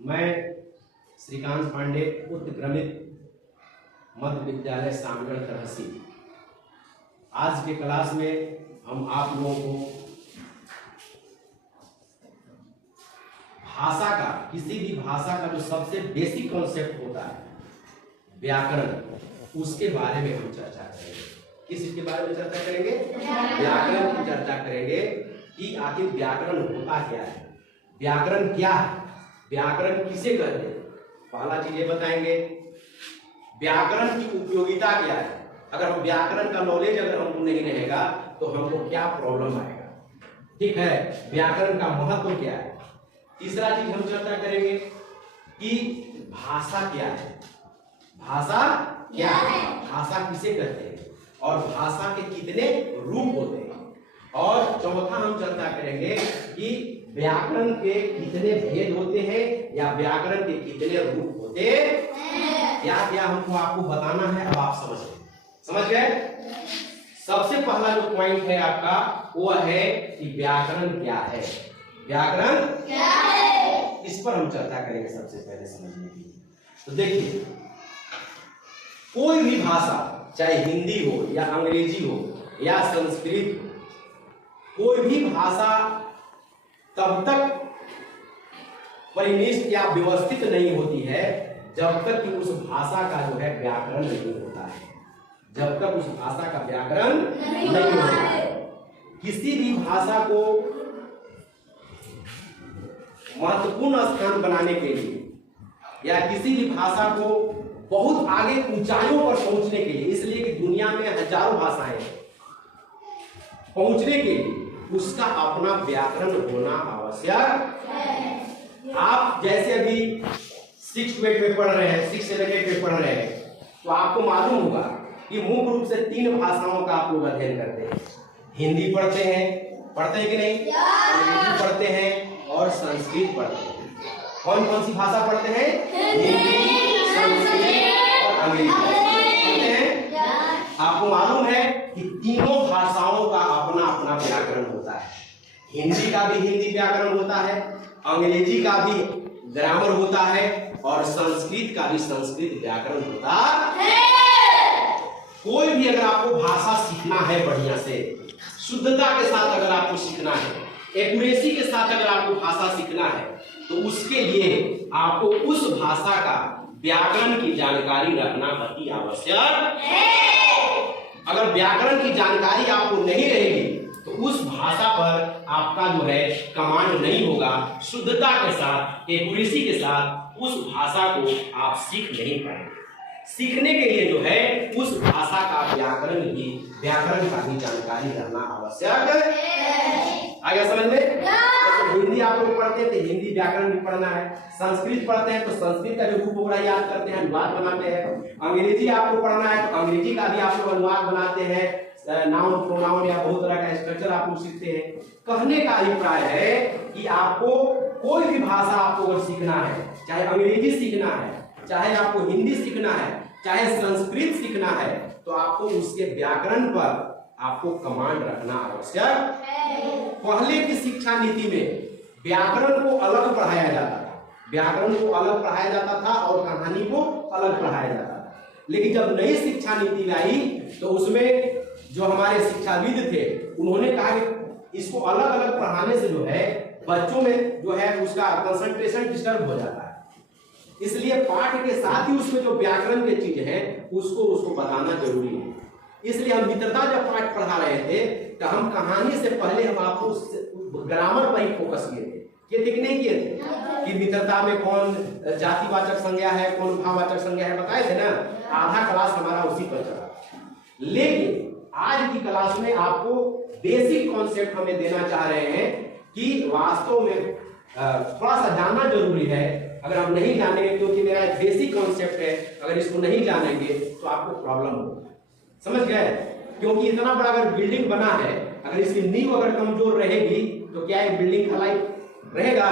मैं श्रीकांत पांडे, उत्क्रमित मध्य विद्यालय सामगढ़ तरहसी। आज के क्लास में हम आप लोगों को भाषा का, किसी भी भाषा का जो सबसे बेसिक कॉन्सेप्ट होता है व्याकरण, उसके बारे में हम चर्चा करेंगे। किसके बारे में चर्चा करेंगे? व्याकरण की चर्चा करेंगे कि आखिर व्याकरण होता क्या है, व्याकरण क्या है, व्याकरण किसे कहते हैं। पहला चीज ये बताएंगे व्याकरण की उपयोगिता क्या है। अगर हम व्याकरण का नॉलेज अगर हमको नहीं रहेगा तो हमको क्या प्रॉब्लम आएगा, ठीक है। व्याकरण का महत्व क्या है। तीसरा चीज हम चर्चा करेंगे कि भाषा क्या है, भाषा क्या है, भाषा किसे कहते हैं और भाषा के कितने रूप होते हैं। और चौथा हम चर्चा करेंगे कि व्याकरण के कितने भेद होते हैं या व्याकरण के कितने रूप होते हैं, क्या क्या हमको आपको बताना है। अब आप समझ गए। सबसे पहला जो पॉइंट है आपका वो है कि व्याकरण क्या है, व्याकरण क्या है, इस पर हम चर्चा करेंगे सबसे पहले समझने के लिए। तो देखिए, कोई भी भाषा, चाहे हिंदी हो या अंग्रेजी हो या संस्कृत हो, कोई भी भाषा तब तक परिनिष्ठ या व्यवस्थित नहीं होती है जब तक कि उस भाषा का जो है व्याकरण नहीं होता है, जब तक उस भाषा का व्याकरण नहीं होता है। किसी भी भाषा को महत्वपूर्ण स्थान बनाने के लिए या किसी भी भाषा को बहुत आगे ऊंचाइयों पर पहुंचने के लिए, इसलिए कि दुनिया में हजारों भाषाएं हैं, पहुंचने के लिए उसका अपना व्याकरण होना आवश्यक है। आप जैसे अभी 6 to 8 में पढ़ रहे हैं, 6 से लेकर 8 में पढ़ रहे हैं, तो आपको मालूम होगा कि मुख्य रूप से 3 भाषाओं का आप लोग अध्ययन करते हैं। हिंदी पढ़ते हैं कि नहीं? अंग्रेजी पढ़ते हैं और संस्कृत पढ़ते हैं। कौन कौन सी भाषा पढ़ते हैं? हिंदी, संस्कृत और अंग्रेजी पढ़ते हैं। आपको मालूम है कि तीनों भाषाओं का अपना अपना व्याकरण होता है। हिंदी का भी हिंदी व्याकरण होता है, अंग्रेजी का भी ग्रामर होता है और संस्कृत का भी संस्कृत व्याकरण होता है। कोई भी अगर आपको भाषा सीखना है बढ़िया से, शुद्धता के साथ अगर आपको सीखना है, एक्यूरेसी के साथ अगर आपको भाषा सीखना है, तो उसके लिए आपको उस भाषा का व्याकरण की जानकारी रखना अति आवश्यक है। अगर व्याकरण की जानकारी आपको नहीं रहेगी तो उस भाषा पर आपका जो है कमांड नहीं होगा, शुद्धता के साथ, एक्यूरेसी के साथ उस भाषा को आप सीख नहीं पाएंगे। सीखने के लिए जो है उस भाषा का व्याकरण का भी जानकारी रहना आवश्यक है। आगे समझ में? तो हिंदी आप लोग पढ़ते हैं तो हिंदी व्याकरण भी पढ़ना है, संस्कृत पढ़ते हैं तो संस्कृत का जो रूप होगा याद करते हैं, अनुवाद बनाते हैं। अंग्रेजी आपको पढ़ना है तो अंग्रेजी का भी आप लोग अनुवाद बनाते हैं, नाउन प्रोनाउन या बहुत तरह का स्ट्रक्चर आप लोग सीखते हैं। कहने का अभिप्राय है कि आपको कोई भी भाषा आपको अगर सीखना है, चाहे अंग्रेजी सीखना है, चाहे आपको हिंदी सीखना है, चाहे संस्कृत सीखना है, तो आपको उसके व्याकरण पर आपको कमांड रखना आवश्यक है। पहले की शिक्षा नीति में व्याकरण को अलग पढ़ाया जाता था, व्याकरण को अलग पढ़ाया जाता था और कहानी को अलग पढ़ाया जाता था। लेकिन जब नई शिक्षा नीति आई तो उसमें जो हमारे शिक्षाविद थे उन्होंने कहा कि इसको अलग अलग पढ़ाने से जो है बच्चों में जो है उसका कंसंट्रेशन डिस्टर्ब हो जाता है, इसलिए पाठ के साथ ही उसमें जो व्याकरण के चीज है उसको बताना जरूरी है। इसलिए हम मित्रता जब पाठ पढ़ा रहे थे तो हम कहानी से पहले हम आपको ग्रामर पर ही फोकस किए थे, ये ठीक नहीं किए थे कि मित्रता में कौन जातिवाचक संज्ञा है, कौन भाववाचक संज्ञा है, बताए थे ना। आधा क्लास हमारा उसी पर चला। लेकिन आज की क्लास में आपको बेसिक कॉन्सेप्ट हमें देना चाह रहे हैं कि वास्तव में थोड़ा सा जानना जरूरी है। अगर हम नहीं जानेंगे, क्योंकि मेरा एक बेसिक कॉन्सेप्ट है, अगर इसको नहीं जानेंगे तो आपको प्रॉब्लम होगा। समझ गए? क्योंकि इतना बड़ा अगर बिल्डिंग बना है, अगर इसकी नींव अगर कमजोर रहेगी तो क्या एक बिल्डिंग खलाई रहेगा?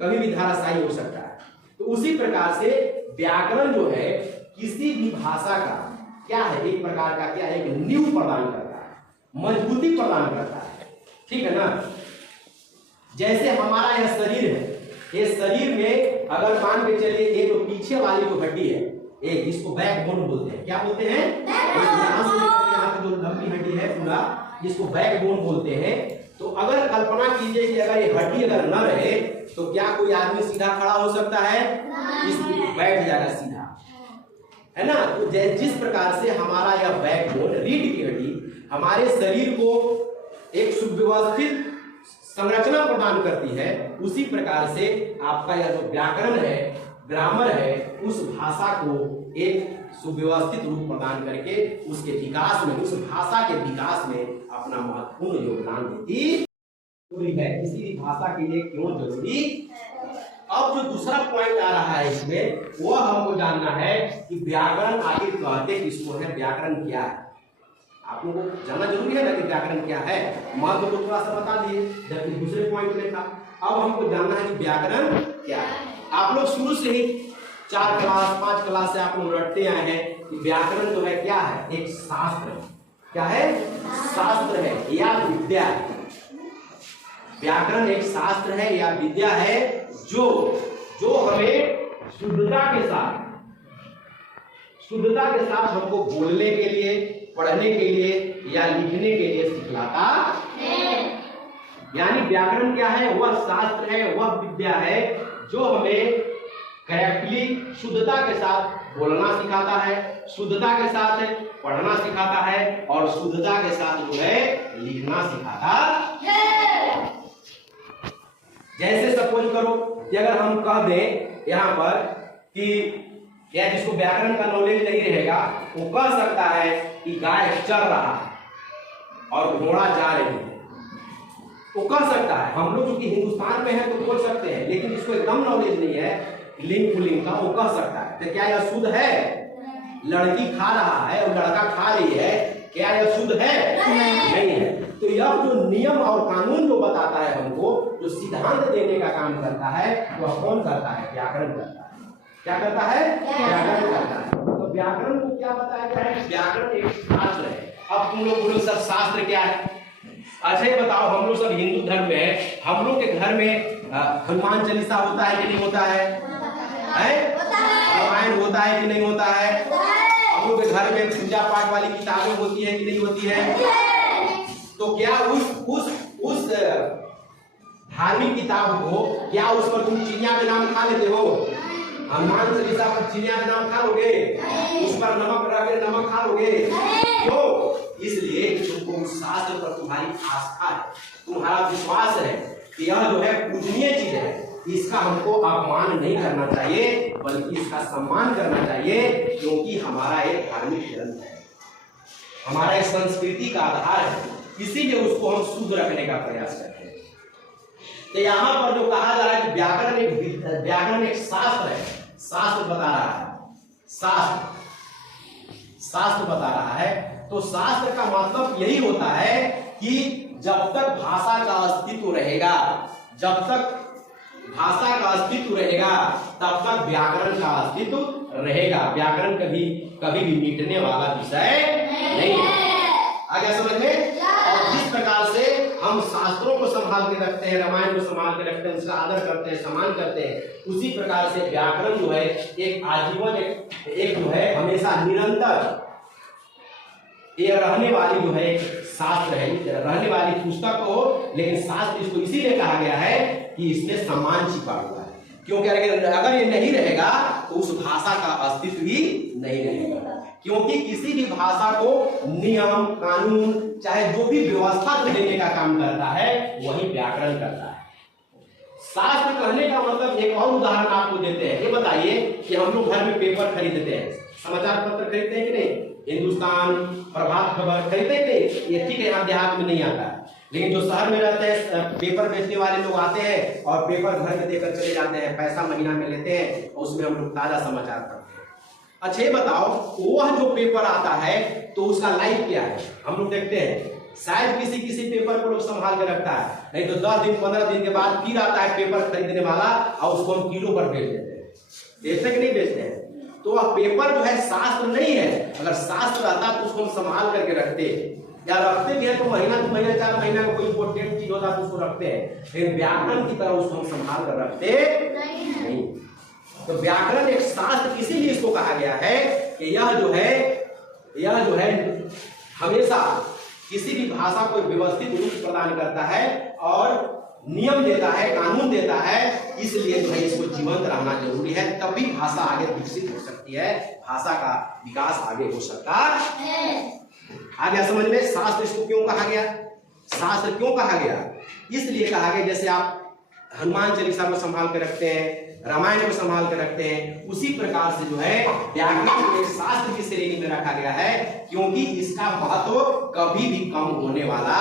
कभी भी धराशायी हो सकता है। तो उसी प्रकार से व्याकरण जो है किसी भी भाषा का क्या है, एक प्रकार का क्या है, एक नींव प्रदान करता है, मजबूती प्रदान करता है, ठीक है ना। जैसे हमारा यह शरीर है, ये शरीर में अगर मान के चलिए ये जो पीछे वाली जो हड्डी है, एक जिसको बैकबोन बोलते हैं, क्या बोलते हैं? यहाँ से लेकर यहाँ की जो लंबी हड्डी है पूरा, जिसको बैकबोन बोलते हैं। तो अगर कल्पना कीजिए कि अगर ये हड्डी अगर न रहे तो क्या कोई आदमी सीधा खड़ा हो सकता है? बैठ जाएगा सीधा, है ना। तो जिस प्रकार से हमारा यह बैकबोन, रीढ़ की हड्डी हमारे शरीर को एक सुव्यवस्थित संरचना प्रदान करती है, उसी प्रकार से आपका यह जो व्याकरण है, ग्रामर है, उस भाषा को एक सुव्यवस्थित रूप प्रदान करके उसके विकास में, उस भाषा के विकास में अपना महत्वपूर्ण योगदान देती है। किसी भी भाषा के लिए क्यों जरूरी? अब जो दूसरा पॉइंट आ रहा है इसमें, वह हमको जानना है कि व्याकरण आखिर कहते किसको है, व्याकरण क्या है। आप लोगों को जानना जरूरी है ना कि व्याकरण क्या है। महत्व को थोड़ा सा बता दिए, जबकि दूसरे पॉइंट में था। अब हमको जानना है कि व्याकरण क्या है। आप लोग शुरू से ही 4 क्लास 5 क्लास से आप लोग रटते आए हैं कि व्याकरण जो है क्या है, एक शास्त्र है। क्या है? शास्त्र है या विद्या है। व्याकरण एक शास्त्र है या विद्या है जो हमें शुद्धता के साथ हमको बोलने के लिए, पढ़ने के लिए या लिखने के लिए सिखलाता है। यानी व्याकरण क्या है? वह शास्त्र है, वह विद्या है जो हमें करेक्टली शुद्धता के साथ बोलना सिखाता है, शुद्धता के साथ पढ़ना सिखाता है और शुद्धता के साथ जो है लिखना सिखाता है। जैसे सपोज करो कि अगर हम कह दें यहाँ पर कि या जिसको व्याकरण का नॉलेज नहीं रहेगा वो कह सकता है कि गाय चल रहा है और घोड़ा जा रही है, वो कह सकता है। हम लोग क्योंकि हिंदुस्तान में है तो बोल सकते हैं, लेकिन जिसको एकदम नॉलेज नहीं है लिंग पुलिंग का, वो कह सकता है। तो क्या यह शुद्ध है? लड़की खा रहा है और लड़का खा रही है, क्या यह शुद्ध है? नहीं है। तो यह जो नियम और कानून जो बताता है हमको, जो सिद्धांत देने का काम करता है, वह कौन करता है? व्याकरण करता है। क्या करता है? व्याकरण करता है। तो व्याकरण को क्या बताया गया है? व्याकरण एक शास्त्र है। अब तुम लोग बोलो सर शास्त्र क्या है? अच्छा ये बताओ, हम लोग सब हिंदू धर्म में है, हम लोग के घर में हनुमान चालीसा होता है कि नहीं होता है? रामायण होता है कि नहीं होता है? हम लोग के घर में पूजा पाठ वाली किताबें होती है कि नहीं होती है? तो क्या उस धार्मिक किताब को, क्या उस पर तुम चिड़िया के नाम खा लेते हो? हनुमान चालीसा पर चिड़िया के नाम खा लोगे? उस पर नमक रख के नमक खा लोगे? क्यों? इसलिए तुमको उस शास्त्र पर तुम्हारी आस्था है, तुम्हारा विश्वास है कि यह जो है पूजनीय चीज है, इसका हमको अपमान नहीं करना चाहिए बल्कि इसका सम्मान करना चाहिए, क्योंकि हमारा एक धार्मिक ग्रंथ है, हमारा एक संस्कृति का आधार है। इसीलिए उसको हम शुद्ध रखने का प्रयास करते हैं। तो यहाँ पर जो कहा जा रहा है कि व्याकरण एक शास्त्र है, शास्त्र बता रहा है, शास्त्र बता रहा है। तो शास्त्र का मतलब यही होता है कि जब तक भाषा का अस्तित्व रहेगा, जब तक भाषा का अस्तित्व रहेगा, तब तक व्याकरण का अस्तित्व रहेगा। व्याकरण कभी भी मिटने वाला विषय नहीं है। आ गया समझ में? और जिस प्रकार से हम शास्त्रों को संभाल के रखते हैं, रामायण को संभाल के रखते हैं, उसका आदर करते हैं, सम्मान करते हैं, उसी प्रकार से व्याकरण जो है एक आजीवन, एक जो है हमेशा निरंतर ये रहने वाली जो है शास्त्र है, रहने वाली पुस्तक हो। लेकिन शास्त्र इसको इसीलिए कहा गया है कि इसमें सम्मान छिपा हुआ है, क्योंकि अगर ये नहीं रहेगा तो उस भाषा का अस्तित्व ही नहीं रहेगा। क्योंकि किसी भी भाषा को नियम, कानून, चाहे जो भी व्यवस्था देने का काम करता है वही व्याकरण करता है। शास्त्र कहने का मतलब एक और उदाहरण आपको देते हैं। ये बताइए कि हम लोग घर में पेपर खरीदते हैं, समाचार पत्र खरीदते हैं कि नहीं? हिंदुस्तान, प्रभात खबर खरीदते हैं कि नहीं? ये ठीक है, यहाँ देहात में नहीं आता है, लेकिन जो शहर में रहते हैं पेपर बेचने वाले लोग आते हैं और पेपर घर में देकर चले जाते हैं, पैसा महीना में लेते हैं और उसमें हम लोग ताजा समाचार पढ़ते हैं। अच्छा ये बताओ, वह जो पेपर आता है तो उसका लाइफ क्या है? हम लोग देखते हैं शायद किसी पेपर को लोग संभाल के रखता है, नहीं तो 10 दिन 15 दिन के बाद फिर आता है पेपर खरीदने वाला और उसको हम किलो पर बेच देते हैं। बेचते कि नहीं बेचते हैं? तो वह पेपर जो है शास्त्र नहीं है। अगर शास्त्र रहता तो उसको हम संभाल करके रखते, या रखते भी है तो महीना 2 महीना 4 महीना का कोई इंपॉर्टेंट चीज होता है तो उसको रखते हैं, लेकिन व्याकरण की तरह उसको हम संभाल कर रखते नहीं। तो व्याकरण एक शास्त्र इसीलिए इसको कहा गया है कि यह जो है हमेशा किसी भी भाषा को व्यवस्थित रूप प्रदान करता है और नियम देता है, कानून देता है, इसलिए जो है इसको जीवंत रहना जरूरी है, तभी भाषा आगे विकसित हो सकती है, भाषा का विकास आगे हो सकता है। आ गया समझ में? शास्त्र इसको क्यों कहा गया? शास्त्र क्यों कहा गया? इसलिए कहा गया जैसे आप हनुमान चालीसा को संभाल के रखते हैं, रामायण को संभाल के रखते हैं, उसी प्रकार से जो है व्याकरण को एक शास्त्र की श्रेणी में रखा गया है, क्योंकि इसका महत्व कभी भी कम होने वाला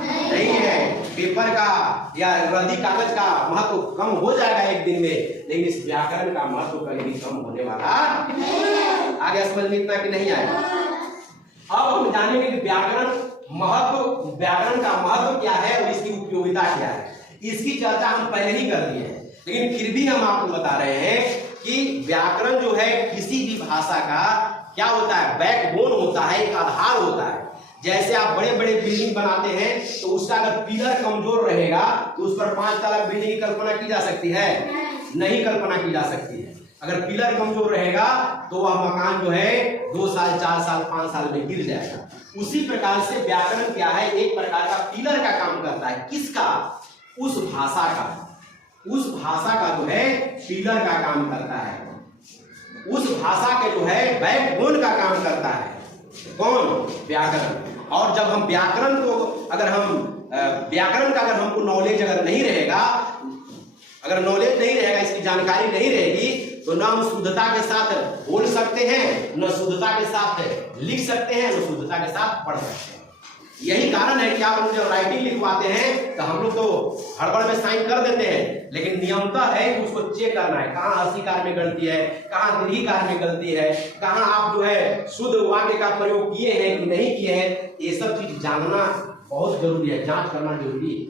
नहीं है। पेपर का या रद्दी कागज का महत्व कम हो जाएगा एक दिन में, लेकिन इस व्याकरण का महत्व कभी भी कम होने वाला। आगे समझ में इतना कि नहीं आया? अब हम जानेंगे कि व्याकरण का महत्व क्या है और इसकी उपयोगिता क्या है। इसकी चर्चा हम पहले ही कर दिए हैं, लेकिन फिर भी हम आपको बता रहे हैं कि व्याकरण जो है किसी भी भाषा का क्या होता है, बैकबोन होता है, एक आधार होता है। जैसे आप बड़े बड़े बिल्डिंग बनाते हैं तो उसका अगर पिलर कमजोर रहेगा तो उस पर 5 तला बिल्डिंग की कल्पना की जा सकती है? नहीं कल्पना की जा सकती है। अगर पिलर कमजोर रहेगा तो वह मकान जो है 2 साल 4 साल 5 साल में गिर जाएगा। उसी प्रकार से व्याकरण क्या है, एक प्रकार का पिलर का काम करता है। किसका? उस भाषा का जो है पिलर का काम करता है, उस भाषा के जो है बैकबोन का काम करता है। कौन? व्याकरण। और जब हम व्याकरण का अगर हमको नॉलेज अगर नहीं रहेगा, इसकी जानकारी नहीं रहेगी, तो न हम शुद्धता के साथ बोल सकते हैं, न शुद्धता के साथ लिख सकते हैं, न शुद्धता के साथ पढ़ सकते हैं। यही कारण है कि आप लोग जब राइटिंग लिखवाते हैं तो हम लोग तो हड़बड़ में साइन कर देते हैं, लेकिन नियमता है कि उसको चेक करना है, कहाँ हर्षिकार में गलती है, कहाँ दीर्घिकार में गलती है, कहाँ आप जो है शुद्ध वाक्य का प्रयोग किए हैं कि नहीं किए हैं। ये सब चीज जानना बहुत जरूरी है, जांच करना जरूरी है।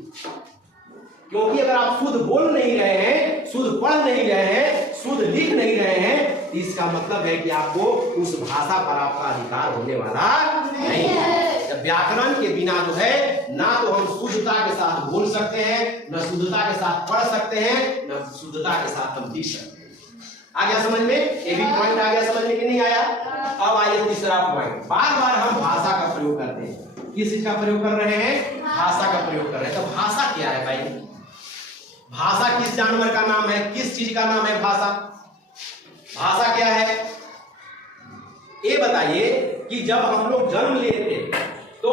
क्योंकि अगर आप शुद्ध बोल नहीं रहे हैं, शुद्ध पढ़ नहीं रहे हैं, शुद्ध लिख नहीं रहे हैं, इसका मतलब है कि आपको उस भाषा पर आपका अधिकार होने वाला नहीं है। व्याकरण के बिना जो है ना तो हम शुद्धता के साथ बोल सकते हैं, न शुद्धता के साथ पढ़ सकते हैं, न शुद्धता के साथ हम लिख सकते हैं। आ गया समझ में? ये भी पॉइंट आ गया समझ में कि नहीं आया? अब आइए तीसरा पॉइंट। बार बार हम भाषा का प्रयोग करते हैं। किस चीज का प्रयोग कर रहे हैं? भाषा का प्रयोग कर रहे हैं। तो भाषा क्या है भाई? भाषा किस जानवर का नाम है? किस चीज का नाम है भाषा? भाषा क्या है ये बताइए। कि जब हम लोग जन्म लेते तो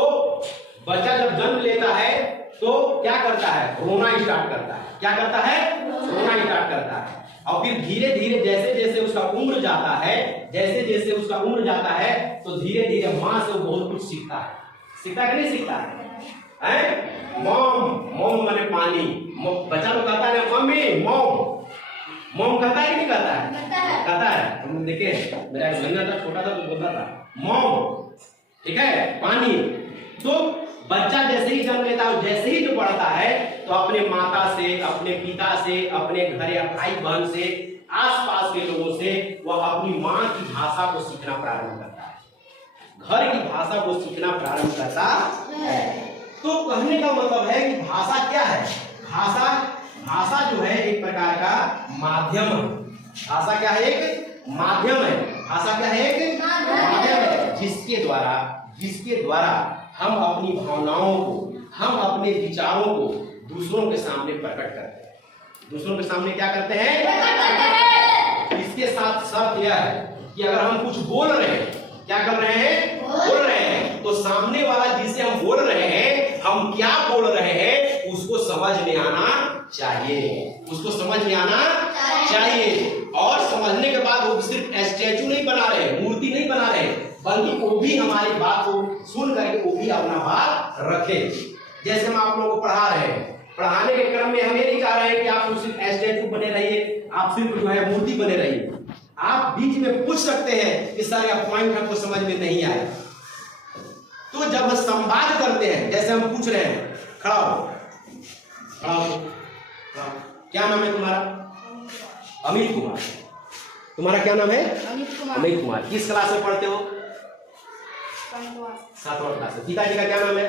बच्चा जब जन्म लेता है तो क्या करता है? रोना स्टार्ट करता है। क्या करता है? रोना स्टार्ट करता है। और फिर धीरे धीरे जैसे जैसे उसका उम्र जाता है तो धीरे धीरे माँ से वो बहुत कुछ सीखता है। सीखता कि नहीं सीखता है? मॉम माने पानी। बच्चा लोग कहता है मम्मी मॉम कहता है कि नहीं कहता है? कहता है। हम देखे मेरा एक बहना था, छोटा था, तो बोलता था मॉम, ठीक है, पानी। तो बच्चा जैसे ही जन्म लेता है, जैसे ही जो बढ़ता है तो अपने माता से, अपने पिता से, अपने घर या भाई बहन से, आसपास के लोगों से वह अपनी माँ की भाषा को सीखना प्रारंभ करता है, घर की भाषा को सीखना प्रारंभ करता है। तो कहने का मतलब है कि भाषा क्या है? भाषा जो है एक प्रकार का माध्यम है। भाषा क्या है? एक माध्यम है। भाषा क्या है? एक माध्यम है, जिसके द्वारा हम अपनी भावनाओं को, हम अपने विचारों को दूसरों के सामने प्रकट करते हैं। दूसरों के सामने क्या करते हैं? इसके साथ शर्त यह है कि अगर हम कुछ बोल रहे हैं, क्या कर रहे हैं? बोल रहे हैं, तो सामने वाला जिसे हम बोल रहे हैं, हम क्या बोल रहे हैं, उसको समझ में आना चाहिए। उसको समझ में आना चाहिए। और समझने के बाद वो सिर्फ स्टैचू नहीं बना रहे, मूर्ति नहीं बना रहे, बल्कि वो भी हमारी बात को सुन करके वो भी अपना बात रखे। जैसे हम आप लोगों को पढ़ा रहे हैं, पढ़ाने के क्रम में हम ये नहीं चाह रहे हैं कि आप सिर्फ स्टैचू बने रहिए, आप सिर्फ जो है मूर्ति बने रहिए। आप बीच में पूछ सकते हैं कि सर यह पॉइंट हमको समझ में नहीं आया। तो जब हम संवाद करते हैं, जैसे हम पूछ रहे हैं, खड़ा हो, क्या नाम है तुम्हारा? अमित कुमार। तुम्हारा क्या नाम है? अमित कुमार। किस क्लास में पढ़ते हो? 7वां क्लास में। पिताजी का क्या नाम है?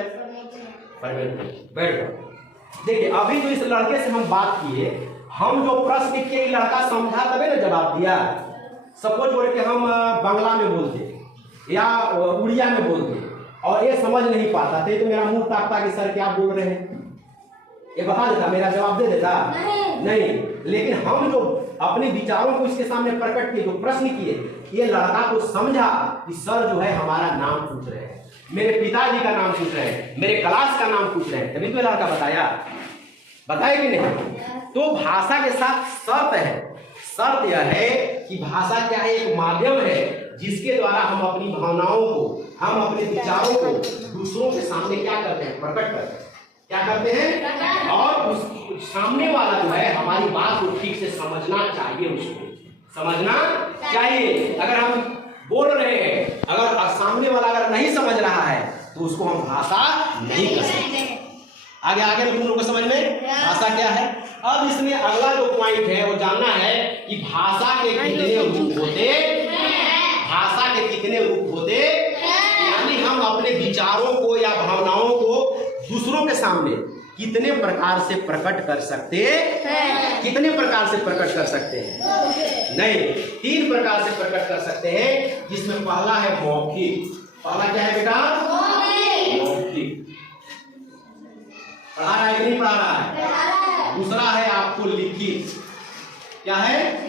परमेश्वर। बैठ जाओ। देखिए अभी जो इस लड़के से हम बात किए, हम जो प्रश्न किए लड़का समझा तभी ना जवाब दिया। सपोज बोले कि हम बांग्ला में बोलते या उड़िया में बोलते और ये समझ नहीं पाता थे तो मेरा मुंह ताकता कि सर क्या बोल रहे हैं, ये बता देता, मेरा जवाब दे देता नहीं। लेकिन हम जो अपने विचारों को इसके सामने प्रकट किए, जो प्रश्न किए, ये लड़का को समझा कि सर जो है हमारा नाम पूछ रहे हैं, मेरे पिताजी का नाम पूछ रहे हैं, मेरे क्लास का नाम पूछ रहे हैं, तभी तो लड़का बताया कि नहीं। तो भाषा के साथ शर्त है, शर्त यह है कि भाषा क्या है, एक माध्यम है जिसके द्वारा हम अपनी भावनाओं को, हम अपने विचारों को दूसरों के सामने क्या करते हैं, प्रकट करते हैं। क्या करते हैं? और उस सामने वाला जो है हमारी बात को ठीक से समझना चाहिए, उसको समझना चाहिए। अगर हम बोल रहे हैं, अगर सामने वाला अगर नहीं समझ रहा है तो उसको हम भाषा नहीं कर सकते। आगे तुम लोगों को समझ में भाषा क्या है। अब इसमें अगला जो पॉइंट है वो जानना है कि भाषा के कितने रूप होते, भाषा के कितने रूप होते, यानी हम अपने विचारों को या भावनाओं को दूसरों के सामने कितने प्रकार से प्रकट कर सकते हैं, कितने प्रकार से प्रकट कर सकते हैं? नहीं, 3 प्रकार से प्रकट कर सकते हैं, जिसमें पहला है मौखिक। पहला क्या है बेटा? मौखिक। पढ़ा रहा है कि नहीं पढ़ा रहा है? दूसरा है आपको लिखित। क्या है?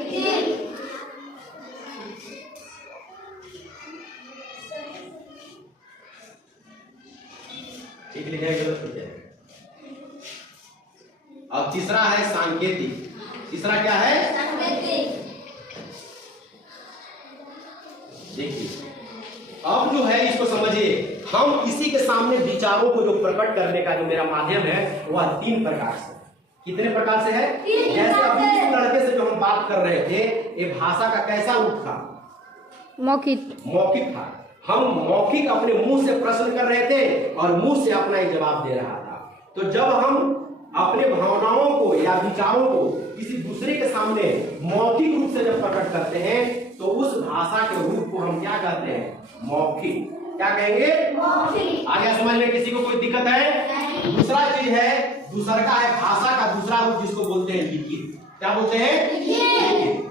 ठीक लिखा है। और तीसरा है सांकेतिक। तीसरा क्या है? सांकेतिक। देखिए अब जो है इसको समझिए, हम किसी के सामने विचारों को जो प्रकट करने का जो मेरा माध्यम है वह 3 प्रकार से। कितने प्रकार से है? जैसे अभी इस लड़के से जो हम बात कर रहे थे, ये भाषा का कैसा रूप था? मौखिक था। हम मौखिक अपने मुंह से प्रश्न कर रहे थे और मुंह से अपना एक जवाब दे रहा था। तो जब हम अपने भावनाओं को या विचारों को किसी दूसरे के सामने मौखिक रूप से जब प्रकट करते हैं तो उस भाषा के रूप को हम क्या कहते हैं? मौखिक। क्या कहेंगे? मौखिक। आगे समझ में किसी को कोई दिक्कत है? दूसरा चीज है, दूसरा का है भाषा का दूसरा रूप जिसको बोलते हैं लिखित। क्या बोलते हैं? लिखित।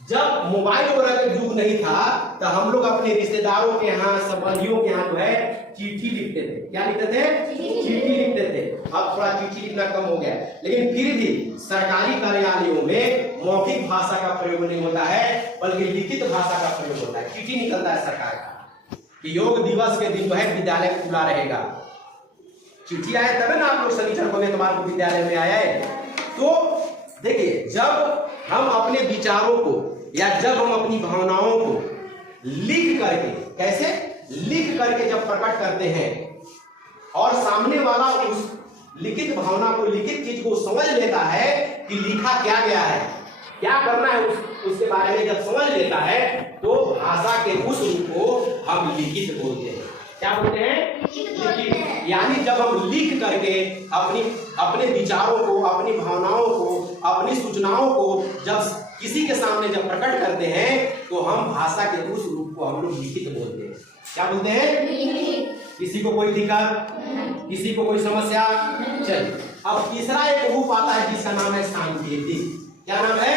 जब मोबाइल वगैरह का युग नहीं था तो हम लोग अपने रिश्तेदारों के यहाँ, संबंधियों के यहाँ जो है चिट्ठी लिखते थे। क्या लिखते थे? चिट्ठी लिखते थे। अब थोड़ा चिट्ठी लिखना कम हो गया, लेकिन फिर भी सरकारी कार्यालयों में मौखिक भाषा का प्रयोग नहीं होता है, बल्कि लिखित भाषा का प्रयोग होता है। चिट्ठी निकलता है सरकार का कि योग दिवस के दिन जो है विद्यालय खुला रहेगा। चिट्ठी आए तब ना आप लोग शनिचर को एतवार को विद्यालय में आए। तो देखिए, जब हम अपने विचारों को या जब हम अपनी भावनाओं को लिख करके, कैसे लिख करके जब प्रकट करते हैं और सामने वाला उस लिखित भावना को, लिखित चीज को समझ लेता है कि लिखा क्या गया है, क्या करना है उसके बारे में जब समझ लेता है तो भाषा के उस रूप को हम लिखित बोलते हैं। क्या बोलते हैं? लिखित। यानी जब हम लिख करके अपने विचारों को, अपनी भावनाओं को, अपनी सूचनाओं को जब किसी के सामने जब प्रकट करते हैं तो हम भाषा के उस रूप को हम लोग लिखित बोलते हैं। क्या बोलते हैं? किसी को कोई दिक्कत, किसी को कोई समस्या? चलिए, अब तीसरा एक रूप आता है जिसका नाम है सांकेतिक। क्या नाम है?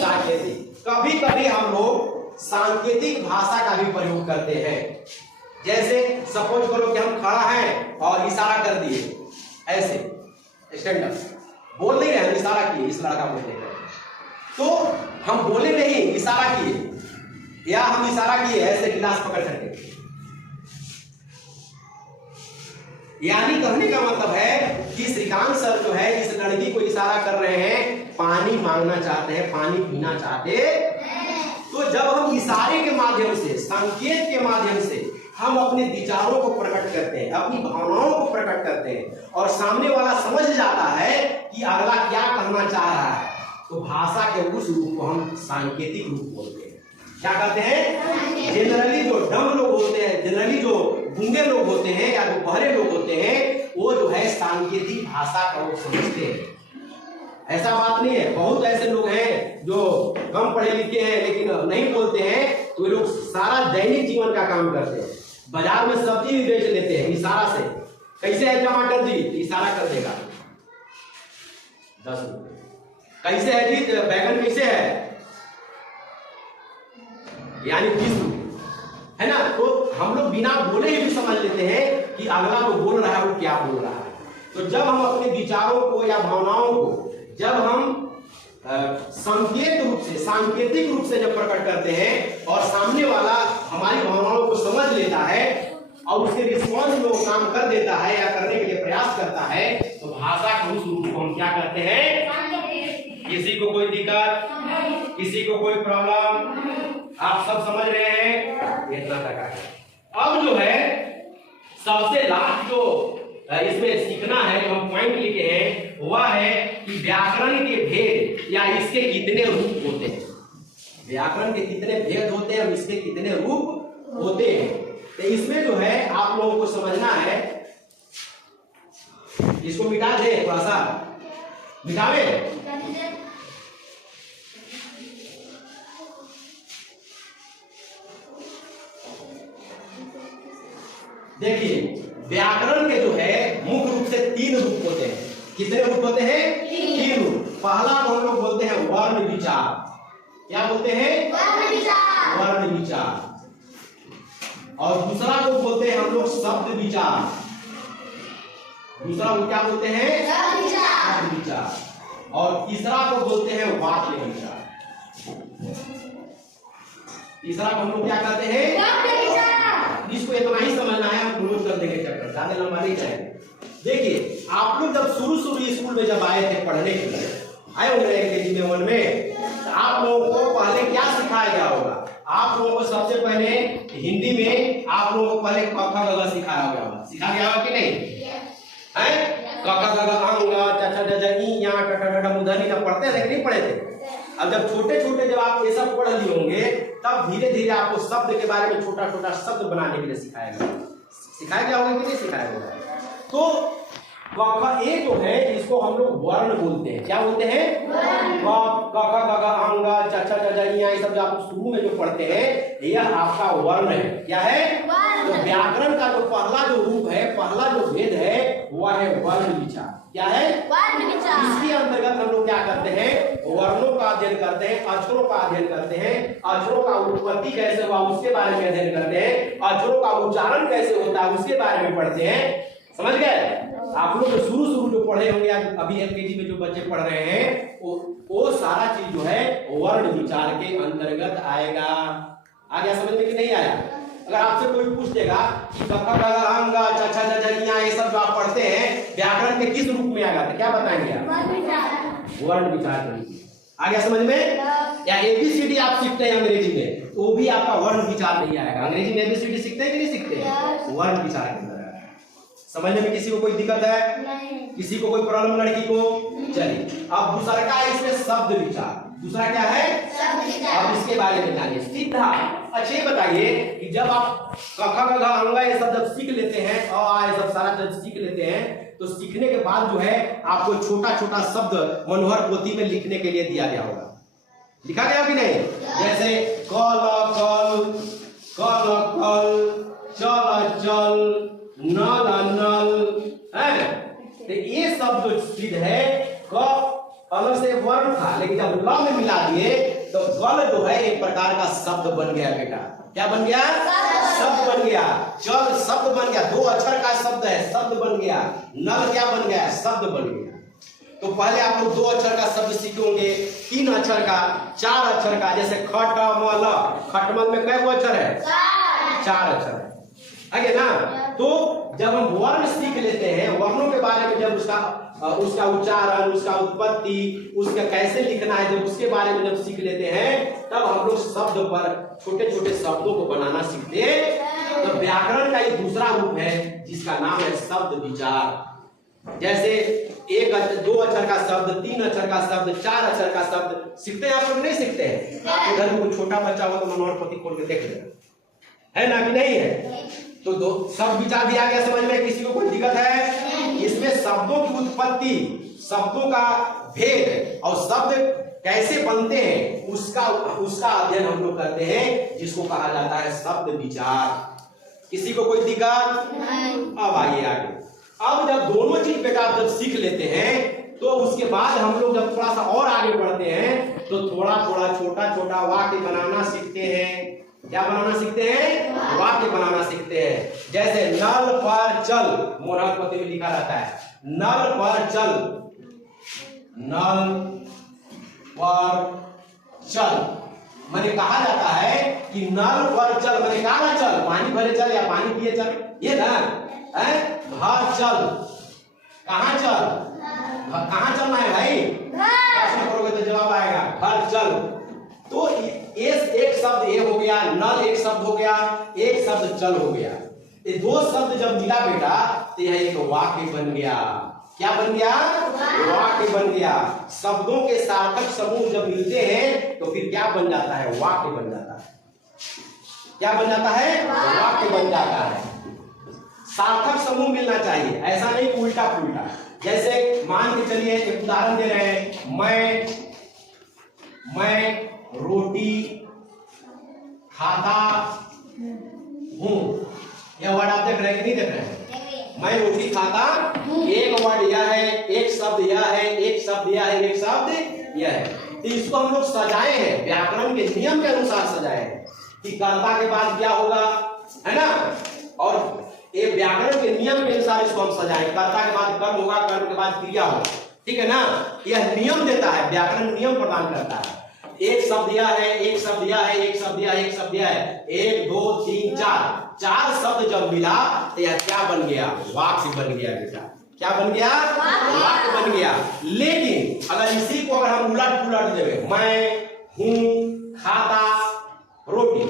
सांकेतिक। कभी कभी हम लोग सांकेतिक भाषा का भी प्रयोग करते हैं। जैसे सपोज करो कि हम खड़ा हैं और इशारा कर दिए, ऐसे स्टैंड अप, बोल नहीं रहे, इशारा किए, इस लड़का को देख रहे, तो हम बोले नहीं, इशारा किए, या हम इशारा किए ऐसे गिलास पकड़ करके। यानी कहने का मतलब है कि श्रीकांत सर जो है इस लड़की को इशारा कर रहे हैं, पानी मांगना चाहते हैं, पानी पीना चाहते। तो जब हम इशारे के माध्यम से, संकेत के माध्यम से हम अपने विचारों को प्रकट करते हैं, अपनी भावनाओं को प्रकट करते हैं और सामने वाला समझ जाता है कि अगला क्या कहना चाह रहा है, तो भाषा के उस रूप को हम सांकेतिक रूप बोलते हैं। क्या कहते हैं? जनरली जो डम लोग होते हैं, जनरली जो गूंगे लोग होते हैं या जो बहरे लोग होते हैं, वो जो है सांकेतिक भाषा का वो समझते हैं। ऐसा बात नहीं है, बहुत ऐसे लोग हैं जो कम पढ़े लिखे हैं लेकिन नहीं बोलते हैं, तो ये लोग सारा दैनिक जीवन का काम करते हैं। बाजार में सब्जी भी बेच लेते हैं इशारा से। कैसे है टमाटर जी? इशारा कर देगा 10 रुपये। कैसे है जी बैगन? कैसे है? यानी 20 रुपये, है ना। तो हम लोग बिना बोले ही भी समझ लेते हैं कि अगला जो बोल रहा है वो क्या बोल रहा है। तो जब हम अपने विचारों को या भावनाओं को जब हम सांकेतिक रूप से जब प्रकट करते हैं और सामने वाला हमारी भावनाओं को समझ लेता है और उसके रिस्पॉन्स में वो काम कर देता है या करने के लिए प्रयास करता है, तो भाषा के उस रूप को हम क्या करते हैं? किसी को कोई दिक्कत, किसी को कोई प्रॉब्लम, आप सब समझ रहे हैं? इतना तक है। अब जो है सबसे लास्ट जो इसमें सीखना है, जो हम पॉइंट लिखे हैं, वह है कि व्याकरण के भेद या इसके कितने रूप होते हैं। व्याकरण के कितने भेद होते हैं और इसके कितने रूप होते हैं। तो इसमें जो है आप लोगों को समझना है, इसको मिटा दे, थोड़ा सा मिटावे। देखिए व्याकरण के जो है मुख्य रूप से 3 रूप होते हैं। कितने रूप होते हैं? 3 रूप। पहला को हम लोग बोलते हैं वर्ण विचार। क्या बोलते हैं? वर्ण विचार। और दूसरा को बोलते हैं हम लोग शब्द विचार। दूसरा को क्या बोलते हैं? शब्द विचार। और तीसरा को बोलते हैं वाक्य विचार। तीसरा को हम लोग क्या कहते हैं? इसको इतना ही समझना है, हम क्लोज कर देंगे चैप्टर, ज्यादा लंबा नहीं जाएगा। देखिए आप लोग जब शुरू स्कूल में जब आए थे पढ़ने के लिए, आए होंगे केजी में 1 में, तो आप लोगों को पहले क्या सिखाया गया होगा? आप लोगों को सबसे पहले हिंदी में आप लोगों को पहले क ख ग घ सिखाया गया होगा। सिखा गया होगा कि नहीं? है क ख ग घ अंग च छ ज झ इ या ट ठ ड मूर्धनी जब पढ़ते थे नहीं पढ़े थे? अब जब छोटे छोटे जब आप ये सब पढ़ लिए होंगे, तब धीरे धीरे आपको शब्द के बारे में छोटा छोटा शब्द बनाने के लिए सिखाया गया होगा कि नहीं सिखाया होगा? तो क ए जो है इसको हम लोग वर्ण बोलते हैं। क्या बोलते हैं? क ख ग घ अंग च छ ज झ इ ये सब जो आप शुरू में जो पढ़ते हैं, यह आपका वर्ण है। क्या है? तो व्याकरण का जो पहला जो रूप है, पहला जो भेद है, वह है वर्ण विचार। क्या है? वर्ण विचार। इसके अंतर्गत हम लोग क्या करते हैं? वर्णों का अध्ययन करते हैं, अक्षरों का अध्ययन करते हैं, अक्षरों का उत्पत्ति कैसे हुआ उसके बारे में अध्ययन करते हैं, अक्षरों का उच्चारण कैसे होता है उसके बारे में पढ़ते हैं। समझ गए? आप लोग जो शुरू जो पढ़े होंगे, अभी एलकेजी में जो बच्चे पढ़ रहे हैं, वो सारा चीज जो है वर्ण विचार के अंतर्गत आएगा। आ गया समझ में कि नहीं आया? अगर आपसे कोई पूछ देगा कि क ख ग घ अंग च छ ज झ इ ये सब जो आप पढ़ते हैं व्याकरण के किस रूप में आएगा, तो क्या बताएंगे आप? वर्ण विचार। आ गया समझ में? या ABCD आप सीखते हैं अंग्रेजी में, तो भी आपका वर्ण विचार नहीं आएगा। अंग्रेजी में ABCD सीखते हैं कि नहीं सीखते? वर्ण विचार के अंदर आएगा। समझने में किसी को कोई दिक्कत है? नहीं। किसी को कोई प्रॉब्लम लड़की को? चलिए अब दूसरा का है इसमें शब्द विचार। दूसरा क्या है? शब्द विचार। अब इसके बारे में जानिए सीधा। अच्छा ये बताइए कि जब आप क ख ग घ अंग ये सब जब सीख लेते हैं और ये सब सारा जब सीख लेते हैं, तो सीखने के बाद जो है आपको छोटा छोटा शब्द मनोहर पोथी में लिखने के लिए दिया गया होगा। लिखा गया कि नहीं? जैसे कल कल, कल कल, चल चल, नल नल, है? तो ये सब जो चीज है क अलग से वर्ण था, लेकिन जब ल में मिला दिए तो गल जो है एक प्रकार का शब्द बन गया। बेटा क्या बन गया? शब्द बन गया। चल शब्द बन गया, 2 अक्षर का शब्द है, शब्द बन गया। नल क्या बन गया? शब्द बन गया। तो पहले आप लोग 2 अक्षर का शब्द सीखे होंगे, 3 अक्षर का, 4 अक्षर का, जैसे खटमल। खटमल में कै अक्षर है? 4 अक्षर है। आगे ना, तो जब हम वर्ण सीख लेते हैं, वर्णों के बारे में जब उसका उच्चारण, उसका उत्पत्ति, उसका कैसे लिखना है, जब उसके बारे में जब सीख लेते हैं, तब हम लोग शब्द पर छोटे छोटे शब्दों को बनाना सीखते हैं। तो व्याकरण का एक दूसरा रूप है जिसका नाम है शब्द विचार। जैसे 2 अक्षर का शब्द, 3 अक्षर का शब्द, 4 अक्षर का शब्द सीखते हैं। आप लोग नहीं सीखते हैं? आपके घर में कोई छोटा बच्चा हो तो मनोहर पोथी खोल के देख लेना, है ना कि नहीं है? तो शब्द विचार दिया गया समझ में। किसी को कोई दिक्कत है? इसमें शब्दों की उत्पत्ति, शब्दों का भेद और शब्द कैसे बनते हैं उसका अध्ययन हम लोग करते हैं, जिसको कहा जाता है शब्द विचार। किसी को कोई दिक्कत नहीं। अब आइए आगे। अब जब दोनों चीज बेटा आप जब सीख लेते हैं तो उसके बाद हम लोग जब थोड़ा सा और आगे बढ़ते हैं तो थोड़ा थोड़ा छोटा छोटा वाक्य बनाना सीखते हैं। क्या बनाना सीखते हैं? वाक्य बनाना सीखते हैं। जैसे नल पर चल, मोहर पत्ती में लिखा रहता है नल पर चल, नल पर चल मैंने कहा जाता है कि नल पर चल, मैंने कहा ना चल, पानी भरे चल या पानी पिए चल, ये ना है। घर चल, कहाँ चल, कहाँ चलना है भाई? प्रश्न करोगे तो जवाब आएगा घर चल। तो एक शब्द ये हो गया, नल एक शब्द हो गया, एक शब्द चल हो गया। ये दो शब्द जब मिला बेटा तो यह एक वाक्य बन गया। क्या बन गया? वाक्य बन गया। शब्दों के सार्थक समूह जब मिलते हैं तो फिर क्या बन जाता है? वाक्य बन जाता है। क्या बन जाता है? वाक्य बन जाता है। सार्थक समूह मिलना चाहिए, ऐसा नहीं उल्टा पुल्टा। जैसे मान के चलिए एक उदाहरण दे रहे हैं, मैं रोटी खाता हूं। यह वर्ड आप देख रहे हैं कि नहीं देख रहे हैं? मैं रोटी खाता, एक वर्ड यह है, एक शब्द यह है, एक शब्द यह है, एक शब्द यह है। तो इसको हम लोग सजाए हैं, व्याकरण के नियम के अनुसार सजाए हैं कि कर्ता के बाद क्या होगा, है ना। और ये व्याकरण के नियम के अनुसार इसको हम सजाए। कर्ता के बाद कर्म होगा, कर्म के बाद क्रिया होगा, ठीक है ना। यह नियम देता है, व्याकरण नियम प्रदान करता है। एक शब्द यह है, एक शब्द यह है, एक शब्द यह है, एक शब्द यह है, 1 2 3 4 चार शब्द जब मिला तो यह क्या बन गया? वाक्य बन गया बेटा। क्या बन गया? वाक्य बन गया। लेकिन अगर इसी को अगर हम उलट पुलट देवे, मैं हूं खाता रोटी,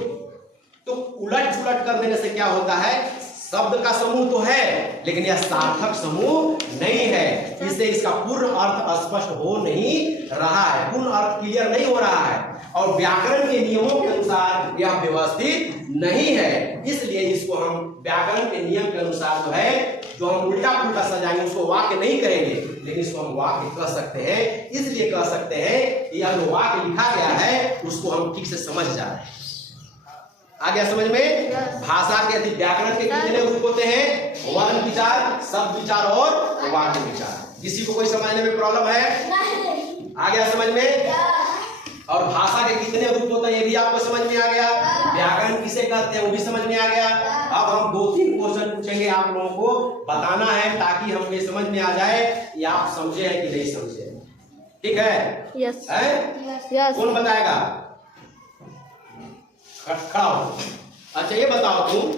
तो उलट पुलट कर देने से क्या होता है? शब्द का समूह तो है लेकिन यह सार्थक समूह नहीं है। इससे इसका पूर्ण अर्थ स्पष्ट हो नहीं रहा है, पूर्ण अर्थ क्लियर नहीं हो रहा है और व्याकरण के नियमों के अनुसार यह व्यवस्थित नहीं है। इसलिए इसको हम व्याकरण के नियम के अनुसार जो है, जो हम उल्टा पुल्टा सजाएंगे उसको वाक्य नहीं करेंगे, लेकिन इसको हम वाक्य कह सकते हैं। इसलिए कह सकते हैं कि यह जो वाक्य लिखा गया है उसको हम ठीक से समझ जा रहे हैं। आ गया समझ में? भाषा के व्याकरण के कितने रूप होते हैं? वर्ण विचार, शब्द विचार और वाक्य विचार। किसी को कोई समझने में प्रॉब्लम है? आ गया समझ में? और भाषा के कितने रूप होते हैं ये भी आपको समझ में आ गया। व्याकरण किसे कहते हैं वो भी समझ में आ गया। अब हम 2-3 क्वेश्चन पूछेंगे, आप लोगों को बताना है ताकि हमको समझ में आ जाए कि आप समझे हैं कि नहीं समझे। ठीक है? Yes yes. कौन बताएगा? खड़ा हो। अच्छा ये बताओ तुम,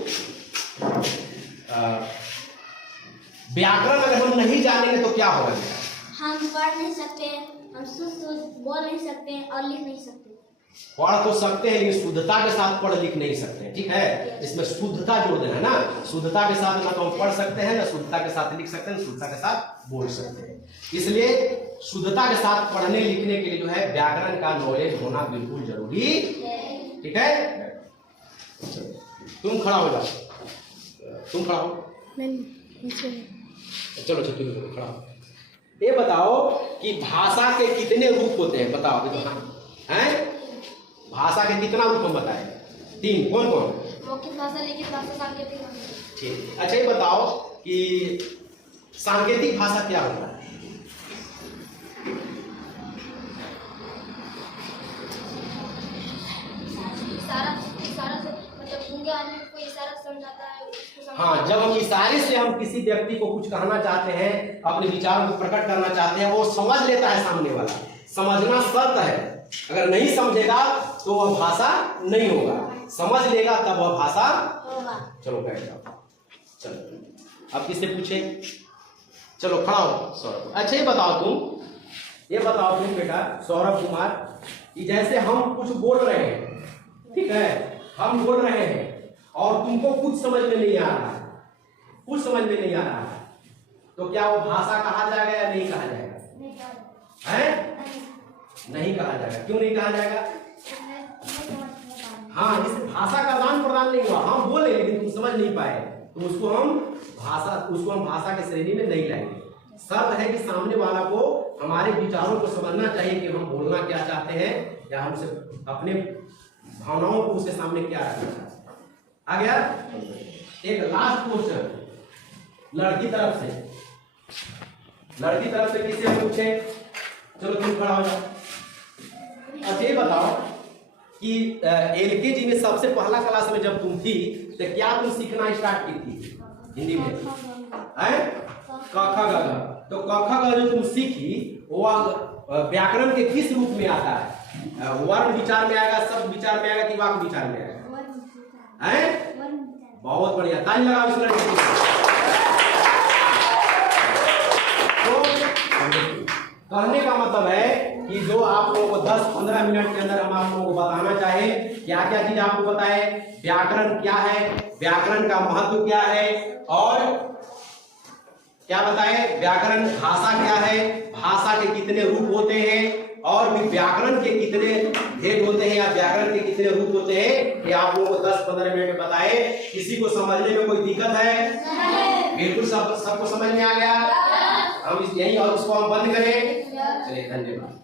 व्याकरण अगर हम नहीं जानेंगे तो क्या होगा? हम पढ़ नहीं सकते, हम शुद्ध बोल नहीं सकते और लिख नहीं सकते। पढ़ तो सकते हैं लेकिन शुद्धता के साथ पढ़ लिख नहीं सकते। ठीक है, इसमें शुद्धता जोड़ देना है ना। शुद्धता के साथ ना तो हम पढ़ सकते हैं, ना शुद्धता के साथ लिख सकते हैं, ना शुद्धता के साथ बोल सकते हैं। इसलिए शुद्धता के साथ पढ़ने लिखने के लिए जो है व्याकरण का नॉलेज होना बिल्कुल जरूरी। ठीक है, तुम खड़ा हो जाओ, तुम खड़ा हो। चलो तुम खड़ा हो। ये बताओ कि भाषा के कितने रूप होते हैं? बताओ अभी तो हैं? भाषा के कितना रूप हम बताएं? 3। कौन कौन? मौखिक भाषा, लिखित भाषा, सांकेतिक भाषा। ठीक। अच्छा ये बताओ कि सांकेतिक भाषा क्या होता है? हाँ, जब हम इशारे से हम किसी व्यक्ति को कुछ कहना चाहते हैं, अपने विचारों को प्रकट करना चाहते हैं, वो समझ लेता है सामने वाला। समझना शर्त है, अगर नहीं समझेगा तो वह भाषा नहीं होगा, समझ लेगा तब वह भाषा होगा। चलो बैठ जाओ। चलो अब किससे पूछे? चलो खड़ा हो सौरभ। अच्छा ये बताओ तुम बेटा सौरभ कुमार, कि जैसे हम कुछ बोल रहे हैं, ठीक है, हम बोल रहे हैं और तुमको कुछ समझ में नहीं आ रहा है, कुछ समझ में नहीं आ रहा है, तो क्या वो भाषा कहा जाएगा या नहीं कहा जाएगा? है? नहीं कहा जाएगा। क्यों नहीं कहा जाएगा? हाँ, इस भाषा का आदान प्रदान नहीं हुआ। हम बोले लेकिन तुम समझ नहीं पाए, तो उसको हम भाषा के श्रेणी में नहीं लाएंगे। शर्त है कि सामने वाला को हमारे विचारों को समझना चाहिए कि हम बोलना क्या चाहते हैं या हमसे अपने भावनाओं को उसके सामने क्या रखना चाहते हैं। आ गया? एक लास्ट क्वेश्चन लड़की तरफ से किसी से पूछे। चलो तुम खड़ा हो जाओ। अच्छा ये बताओ कि एलकेजी में सबसे पहला क्लास में जब तुम थी तो क्या तुम सीखना स्टार्ट की थी हिंदी में? क ख ग घ। तो क ख ग जो तुम सीखी वो व्याकरण के किस रूप में आता है? वर्ण विचार में आएगा, शब्द विचार में आएगा कि वाक्य विचार में आएगा? बहुत बढ़िया, ताली लगाओ इस लड़के को। तो कहने का मतलब है कि जो आप लोगों को 10-15 मिनट के अंदर हम आप लोगों को बताना चाहे, क्या क्या चीज आपको बताए, व्याकरण क्या है, व्याकरण का महत्व क्या है, और क्या बताए व्याकरण भाषा क्या है, भाषा के कितने रूप होते हैं, और भी व्याकरण के कितने भेद होते हैं या व्याकरण के कितने रूप होते हैं, ये आप लोगों को 10-15 मिनट में बताए। किसी को समझने में कोई दिक्कत है? बिल्कुल सबको समझ में आ गया। हम यही और उसको हम बंद करें। चलिए धन्यवाद।